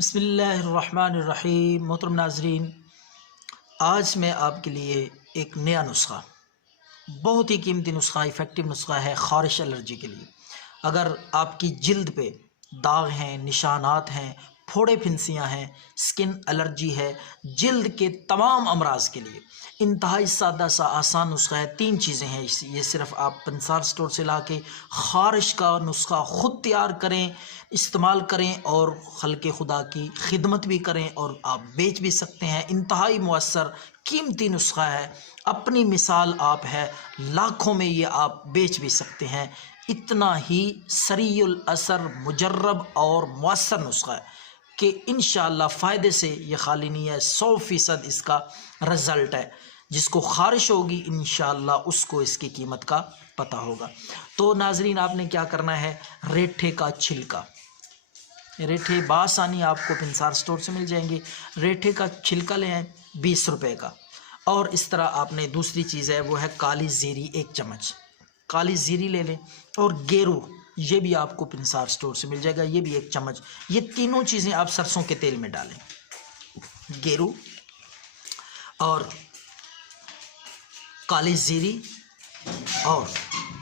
بسم اللہ الرحمن الرحیم۔ محترم ناظرین، آج میں آپ کے لیے ایک نیا نسخہ، بہت ہی قیمتی نسخہ، ایفیکٹو نسخہ ہے خارش الرجی کے لیے۔ اگر آپ کی جلد پہ داغ ہیں، نشانات ہیں، پھوڑے پھنسیاں ہیں، سکن الرجی ہے، جلد کے تمام امراض کے لیے انتہائی سادہ سا آسان نسخہ ہے۔ 3 چیزیں ہیں، یہ صرف آپ پنسار سٹور سے لا کے خارش کا نسخہ خود تیار کریں، استعمال کریں اور خلق خدا کی خدمت بھی کریں اور آپ بیچ بھی سکتے ہیں۔ انتہائی مؤثر قیمتی نسخہ ہے، اپنی مثال آپ ہے، لاکھوں میں یہ آپ بیچ بھی سکتے ہیں۔ اتنا ہی سریع الاثر، مجرب اور مؤثر نسخہ ہے کہ انشاءاللہ فائدے سے یہ خالی نہیں ہے، 100% اس کا رزلٹ ہے۔ جس کو خارش ہوگی انشاءاللہ اس کو اس کی قیمت کا پتہ ہوگا۔ تو ناظرین، آپ نے کیا کرنا ہے، ریٹھے کا چھلکا، ریٹھے بآسانی آپ کو پنسار سٹور سے مل جائیں گے، ریٹھے کا چھلکا لیں 20 روپے کا۔ اور اس طرح آپ نے دوسری چیز ہے وہ ہے کالی زیری، 1 چمچ کالی زیری لے لیں، اور گیرو، یہ بھی آپ کو پنسار سٹور سے مل جائے گا، یہ بھی 1 چمچ۔ یہ تینوں چیزیں آپ سرسوں کے تیل میں ڈالیں، گیرو اور کالی زیری اور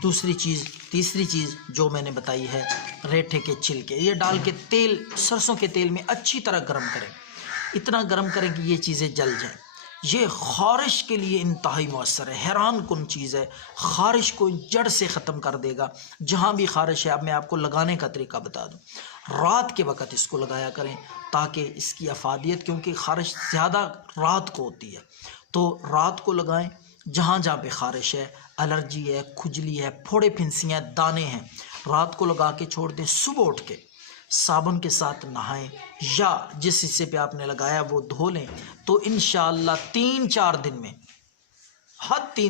تیسری چیز جو میں نے بتائی ہے ریٹھے کے چھلکے، یہ ڈال کے تیل، سرسوں کے تیل میں اچھی طرح گرم کریں، اتنا گرم کریں کہ یہ چیزیں جل جائیں۔ یہ خارش کے لیے انتہائی مؤثر ہے، حیران کن چیز ہے، خارش کو جڑ سے ختم کر دے گا۔ جہاں بھی خارش ہے، اب میں آپ کو لگانے کا طریقہ بتا دوں، رات کے وقت اس کو لگایا کریں تاکہ اس کی افادیت، کیونکہ خارش زیادہ رات کو ہوتی ہے، تو رات کو لگائیں۔ جہاں جہاں پہ خارش ہے، الرجی ہے، کھجلی ہے، پھوڑے پھنسیاں، دانے ہیں، رات کو لگا کے چھوڑ دیں، صبح اٹھ کے صابن کے ساتھ نہائیں یا جس حصے پہ آپ نے لگایا وہ دھو لیں، تو انشاءاللہ 3-4 دن میں، حد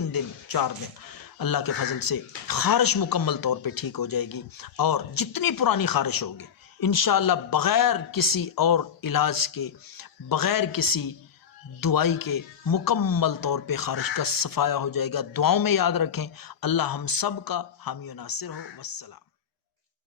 4 دن اللہ کے فضل سے خارش مکمل طور پہ ٹھیک ہو جائے گی، اور جتنی پرانی خارش ہوگی انشاءاللہ بغیر کسی اور علاج کے، بغیر کسی دوائی کے مکمل طور پہ خارش کا صفایا ہو جائے گا۔ دعاؤں میں یاد رکھیں۔ اللہ ہم سب کا حامی و ناصر ہو۔ والسلام۔